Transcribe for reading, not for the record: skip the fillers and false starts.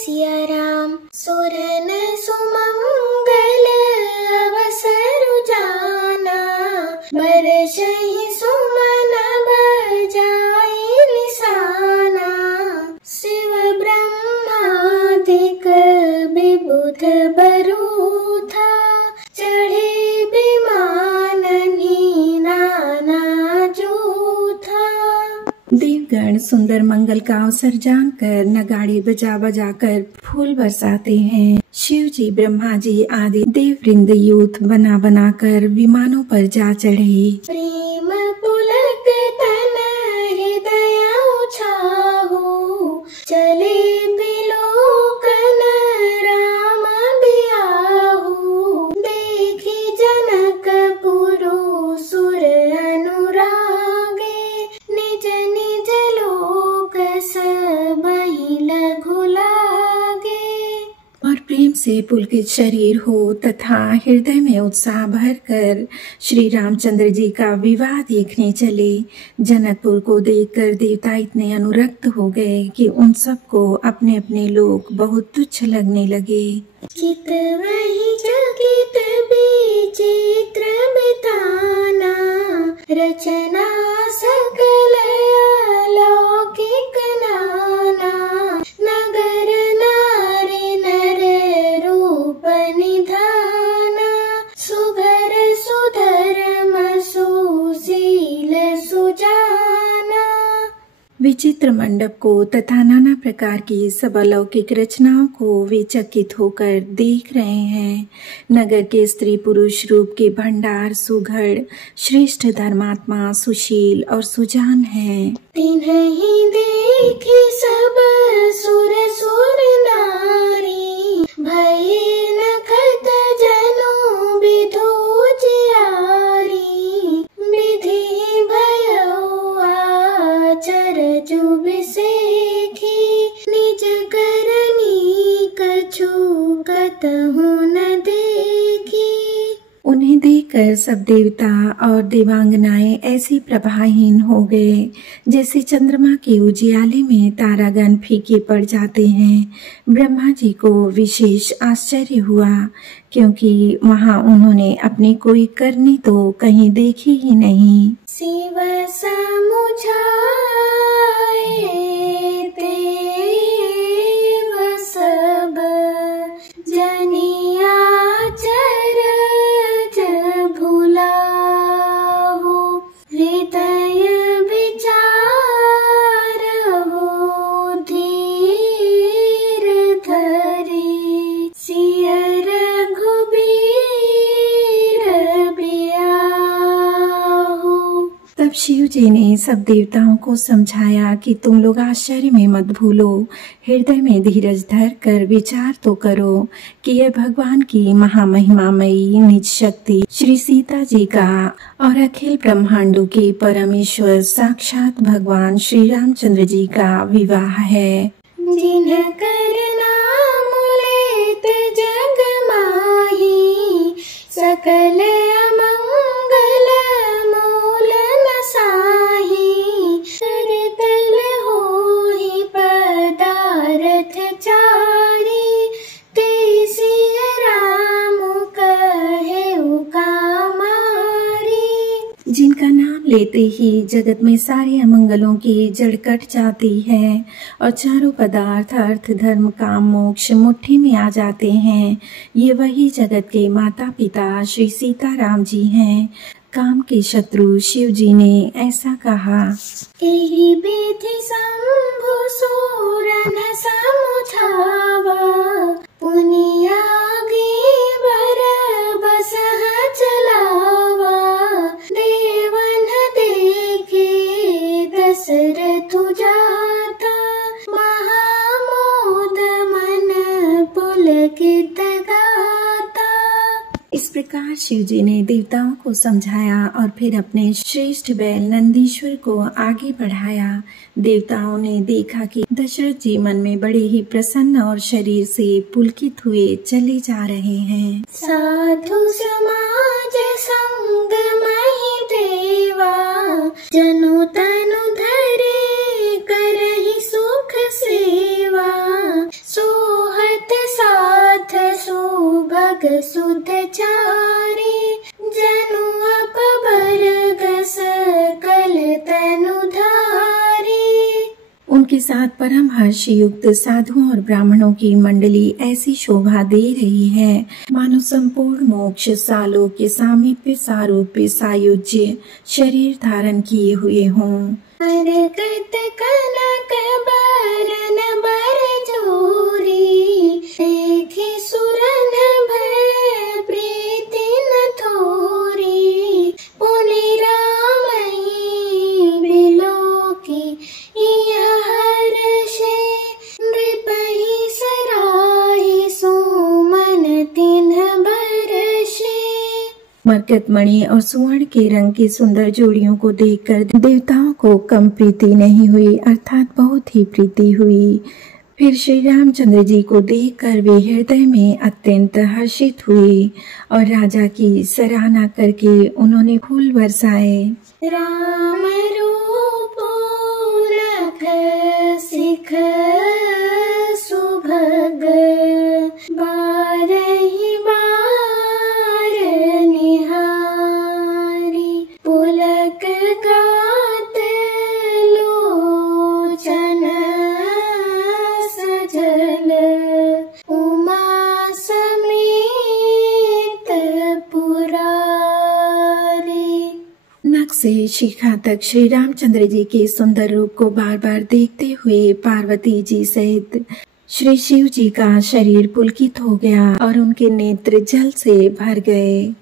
सिया राम। सुरन सुमंगल अवसर जाना, बरसहि सुमन बजाए निशाना। शिव ब्रह्मादिक विबुध बरूथा, चढ़े विमान नाना जूथा। देवगण सुंदर मंगल का अवसर जानकर नगाड़े बजा बजाकर फूल बरसाते हैं। शिव जी, ब्रह्मा जी आदि देव वृंद यूथ बना बनाकर विमानों पर जा चढ़े। प्रेम पुलक तन हृदय उछाहु, चले बिलोकन राम बियाहु। देखी जनक पुरु सुर अनुरागे, निज निज लोक सबहि लघु लागे। और प्रेम से पुलकित शरीर हो तथा हृदय में उत्साह भरकर श्री रामचंद्र जी का विवाह देखने चले। जनकपुर को देखकर देवता इतने अनुरक्त हो गए कि उन सबको अपने अपने लोक बहुत तुच्छ लगने लगे। चित वही चकित विचित्र बिताना, रचना सकल अलौकिक नाना। नगर नारी नर रूप निधाना, सुघर सुधर्म सुशील सुजाना। विचित्र मंडप को तथा नाना प्रकार की सब अलौकिक रचनाओं को वे चकित होकर देख रहे हैं। नगर के स्त्री पुरुष रूप के भंडार सुघड़, श्रेष्ठ धर्मात्मा, सुशील और सुजान हैं। तिन्हि देखी सब सुर सुर नारी, भये नखत जनु विधु जियारी। विधि भयउ आचरजु बिसेखी, निज करनी कछु कतहु न देखी। उन्हें देखकर सब देवता और देवांगनाएं ऐसे प्रभाहीन हो गए जैसे चंद्रमा के उजियाले में तारागण फीके पड़ जाते हैं। ब्रह्मा जी को विशेष आश्चर्य हुआ, क्योंकि वहां उन्होंने अपनी कोई करनी तो कहीं देखी ही नहीं। शिव समुझाए देव सब, जनिया चरज भुलाहु। हृदय विचार हो धीर धरी, सिय रघुबीर बियाहु। तब शिव जी ने सब देवताओं को समझाया कि तुम लोग आश्चर्य में मत भूलो, हृदय में धीरज धर कर विचार तो करो कि यह भगवान की महामहिमामयी निज शक्ति श्री सीता जी का और अखिल ब्रह्मांडों के परमेश्वर साक्षात भगवान श्री रामचंद्र जी का विवाह है। जिन्ह कर नाम लेत जग माही, सकल अमंगल मूल नसाही। करतल होहि पदारथ चारी, ते सिय राम कहेउ कामारी। जिनका नाम लेते ही जगत में सारे अमंगलों की जड़ कट जाती है और चारों पदार्थ अर्थ धर्म काम मोक्ष मुट्ठी में आ जाते हैं। ये वही जगत के माता पिता श्री सीताराम जी हैं। काम के शत्रु शिव जी ने ऐसा कहा। एहि विधि शंभु सूरन समुझावा, पुनियागी बर बसह चलावा। देवन देखे दशरथु जाता, महामोद मन पुलकित गाता। इस प्रकार शिव जी ने देवताओं को समझाया और फिर अपने श्रेष्ठ बैल नंदीश्वर को आगे बढ़ाया। देवताओं ने देखा कि दशरथ जी मन में बड़े ही प्रसन्न और शरीर से पुलकित हुए चले जा रहे हैं। साधु समाज संग महि देवा, जनु तनु धरे करहि सुख सेवा। सो भाग सुध चारे जनु अपबर गस कल तनु धारी। उनके साथ परम हर्ष युक्त साधुओं और ब्राह्मणों की मंडली ऐसी शोभा दे रही है मानो संपूर्ण मोक्ष सालों के सामीप्य सारूप्य सायुज्य शरीर धारण किए हुए हों। मरकत कनक बरन बर जोरी देखी सुरन भय प्रीति न थोरी। पुनि रामई बिलोकी हर्षे नृपहि सराहि सुमन तिन्ह बरषे। मरकत मणि और सुवर्ण के रंग की सुंदर जोड़ियों को देखकर देवताओं को कम प्रीति नहीं हुई, अर्थात बहुत ही प्रीति हुई। फिर श्री रामचंद्र जी को देखकर वे हृदय में अत्यंत हर्षित हुए और राजा की सराहना करके उन्होंने फूल बरसाए। राम रूपो नख सिख सुभग बारहि बार निहारी। पुलक गात लोचन सजल उमा समेत पुरारी। नख से शिखा तक श्री रामचंद्र जी के सुंदर रूप को बार बार देखते हुए पार्वती जी सहित श्री शिव जी का शरीर पुलकित हो गया और उनके नेत्र जल से भर गए।